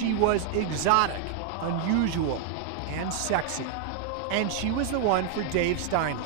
She was exotic, unusual, and sexy. And she was the one for Dave Steinley.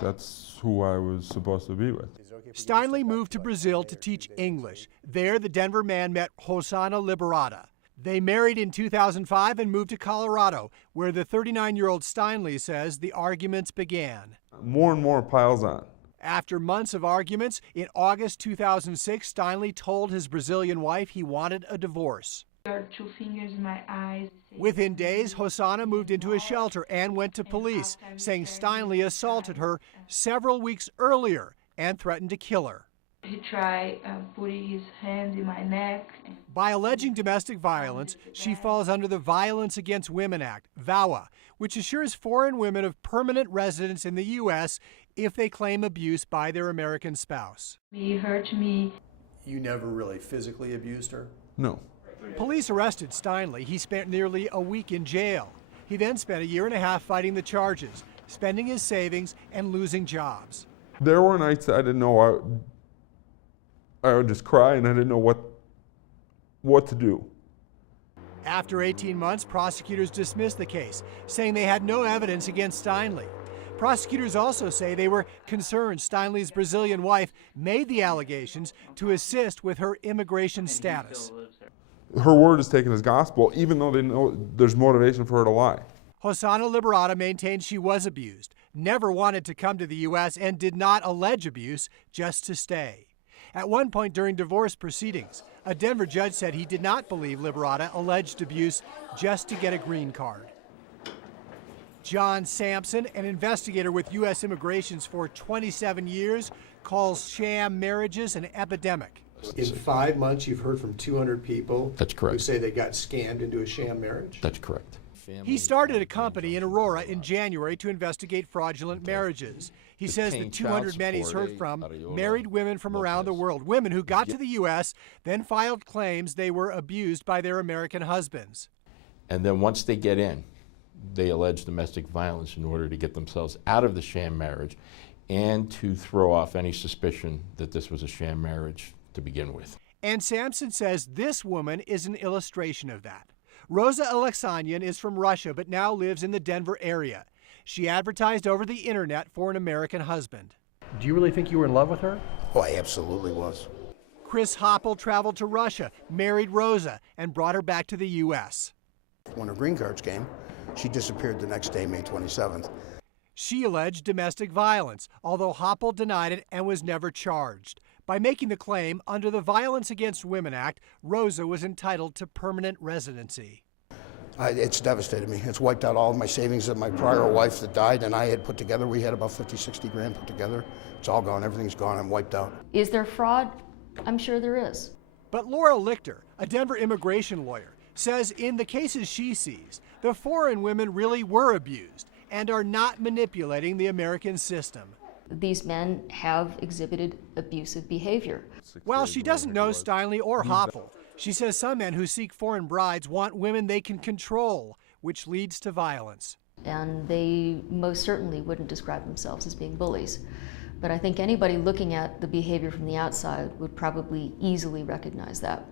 That's who I was supposed to be with. Steinley moved to Brazil to teach English. There, the Denver man met Rosana Liberata. They married in 2005 and moved to Colorado, where the 39-year-old Steinley says the arguments began. More and more piles on. After months of arguments, in August 2006, Steinley told his Brazilian wife he wanted a divorce. Your 2 fingers in my eyes. Within days, Rosana moved into a shelter and went to police, saying Steinley assaulted her several weeks earlier and threatened to kill her. He tried putting his hand in my neck. By alleging domestic violence, she falls under the Violence Against Women Act, VAWA, which assures foreign women of permanent residence in the U.S. if they claim abuse by their American spouse. He hurt me. You never really physically abused her? No. Police arrested Steinley. He spent nearly a week in jail. He then spent a year and a half fighting the charges, spending his savings and losing jobs. There were nights I didn't know. I would just cry and I didn't know what to do. After 18 months, prosecutors dismissed the case, saying they had no evidence against Steinley. Prosecutors also say they were concerned Steinley's Brazilian wife made the allegations to assist with her immigration status. Her word is taken as gospel, even though they know there's motivation for her to lie. Rosana Liberata maintained she was abused, never wanted to come to the U.S., and did not allege abuse, just to stay. At one point during divorce proceedings, a Denver judge said he did not believe Liberata alleged abuse just to get a green card. John Sampson, an investigator with U.S. Immigrations for 27 years, calls sham marriages an epidemic. In 5 months, you've heard from 200 people. That's correct. Who say they got scammed into a sham marriage? That's correct. He started a company in Aurora in January to investigate fraudulent marriages. He says the 200 men he's heard from married women from around the world, women who got to the U.S., then filed claims they were abused by their American husbands. And then once they get in, they allege domestic violence in order to get themselves out of the sham marriage and to throw off any suspicion that this was a sham marriage to begin with. And Sampson says this woman is an illustration of that. Rosa Alexanian is from Russia but now lives in the Denver area. She advertised over the internet for an American husband. Do you really think you were in love with her? Oh, I absolutely was. Chris Hoppel traveled to Russia, married Rosa, and brought her back to the U.S. When her green cards came, she disappeared the next day, May 27th. She alleged domestic violence, although Hoppel denied it and was never charged. By making the claim, under the Violence Against Women Act, Rosa was entitled to permanent residency. It's devastated me. It's wiped out all of my savings that my prior wife that died and I had put together. We had about 50, 60 grand put together. It's all gone. Everything's gone. I'm wiped out. Is there fraud? I'm sure there is. But Laura Lichter, a Denver immigration lawyer, says in the cases she sees, the foreign women really were abused and are not manipulating the American system. These men have exhibited abusive behavior. While she doesn't know Steinley or Hoppel, she says some men who seek foreign brides want women they can control, which leads to violence. And they most certainly wouldn't describe themselves as being bullies. But I think anybody looking at the behavior from the outside would probably easily recognize that.